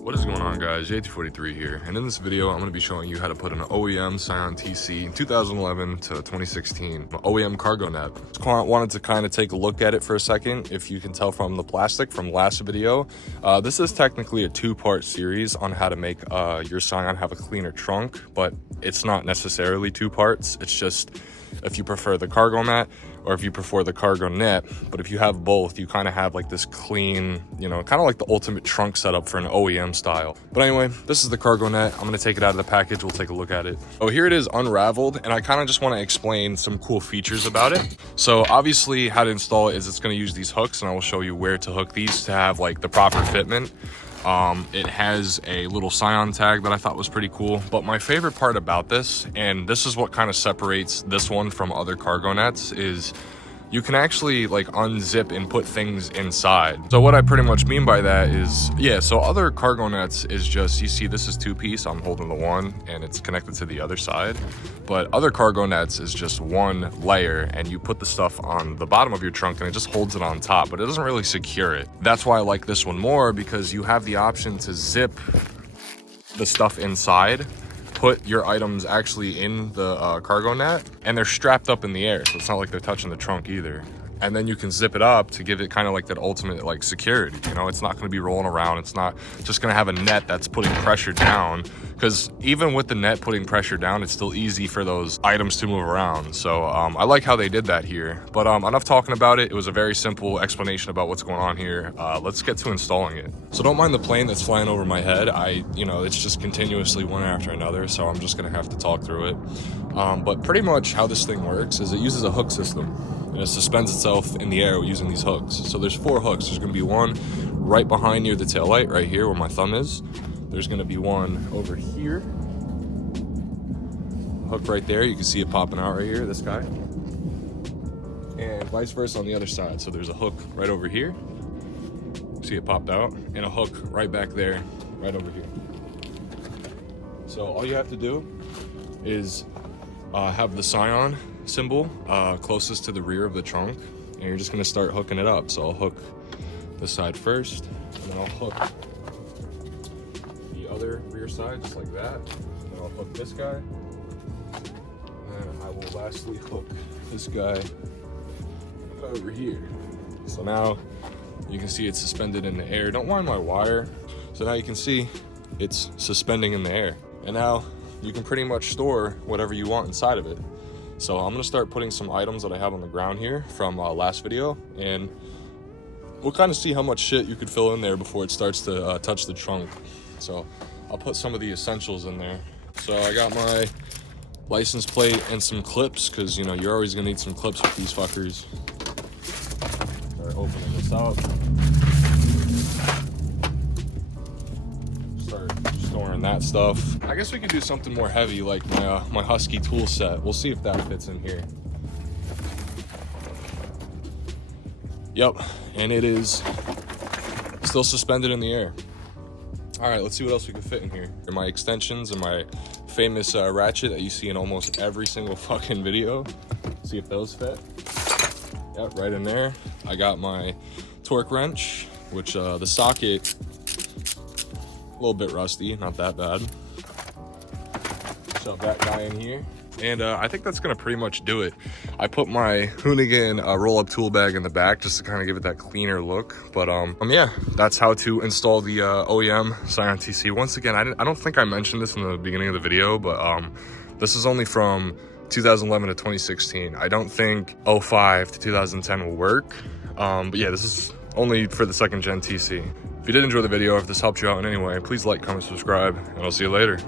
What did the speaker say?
What is going on, guys? J243 here, and in this video I'm going to be showing you how to put an OEM Scion TC 2011 to 2016 OEM cargo net. Just wanted to kind of take a look at it for a second. If you can tell from the plastic from last video, this is technically a two-part series on how to make your Scion have a cleaner trunk, but it's not necessarily two parts. It's just if you prefer the cargo mat or if you prefer the cargo net. But if you have both, you kind of have like this clean, you know, kind of like the ultimate trunk setup for an OEM style. But anyway, this is the cargo net. I'm going to take it out of the package. We'll take a look at it. Oh, here it is unraveled, and I kind of just want to explain some cool features about it. So obviously how to install it is it's going to use these hooks, and I will show you where to hook these to have like the proper fitment. It has a little Scion tag that I thought was pretty cool, but my favorite part about this, and this is what kind of separates this one from other cargo nets, is you can actually like unzip and put things inside. So what I pretty much mean by that is, yeah, so other cargo nets is just, you see this is two-piece, I'm holding the one and it's connected to the other side. But other cargo nets is just one layer, and you put the stuff on the bottom of your trunk and it just holds it on top, but it doesn't really secure it. That's why I like this one more, because you have the option to zip the stuff inside, put your items actually in the cargo net, and they're strapped up in the air, so it's not like they're touching the trunk either. And then you can zip it up to give it kind of like that ultimate like security, you know. It's not going to be rolling around. It's not just going to have a net that's putting pressure down, because even with the net putting pressure down, it's still easy for those items to move around. So I like how they did that here. But enough talking about it. It was a very simple explanation about what's going on here. Let's get to installing it. So don't mind the plane that's flying over my head. You know, it's just continuously one after another, so I'm just going to have to talk through it. But pretty much how this thing works is it uses a hook system, and it suspends itself in the air using these hooks. So there's 4 hooks. There's going to be one right behind near the taillight, right here where my thumb is. There's going to be one over here. Hook right there. You can see it popping out right here, this guy. And vice versa on the other side. So there's a hook right over here. See it popped out. And a hook right back there, right over here. So all you have to do is have the Scion symbol closest to the rear of the trunk, and you're just going to start hooking it up. So I'll hook this side first, and then I'll hook the other rear side just like that, and then I'll hook this guy, and I will lastly hook this guy over here. So now you can see it's suspended in the air. Don't mind my wire. So now you can see it's suspending in the air, and now you can pretty much store whatever you want inside of it. So I'm gonna start putting some items that I have on the ground here from last video, and we'll kind of see how much shit you could fill in there before it starts to touch the trunk. So I'll put some of the essentials in there. So I got my license plate and some clips, because you know you're always gonna need some clips with these fuckers. Start opening this up. Start storing that stuff. I guess we could do something more heavy, like my Husky tool set. We'll see if that fits in here. Yep, and it is still suspended in the air. All right, let's see what else we can fit in here. My extensions and my famous ratchet that you see in almost every single fucking video. See if those fit. Yep, right in there. I got my torque wrench, which the socket, a little bit rusty, not that bad. Shove that guy in here. And I think that's gonna pretty much do it. I put my Hoonigan roll-up tool bag in the back just to kind of give it that cleaner look. But yeah, that's how to install the OEM Scion TC. Once again, I don't think I mentioned this in the beginning of the video, but this is only from 2011 to 2016. I don't think 05 to 2010 will work. But yeah, this is only for the 2nd gen TC. If you did enjoy the video, if this helped you out in any way, please like, comment, subscribe, and I'll see you later.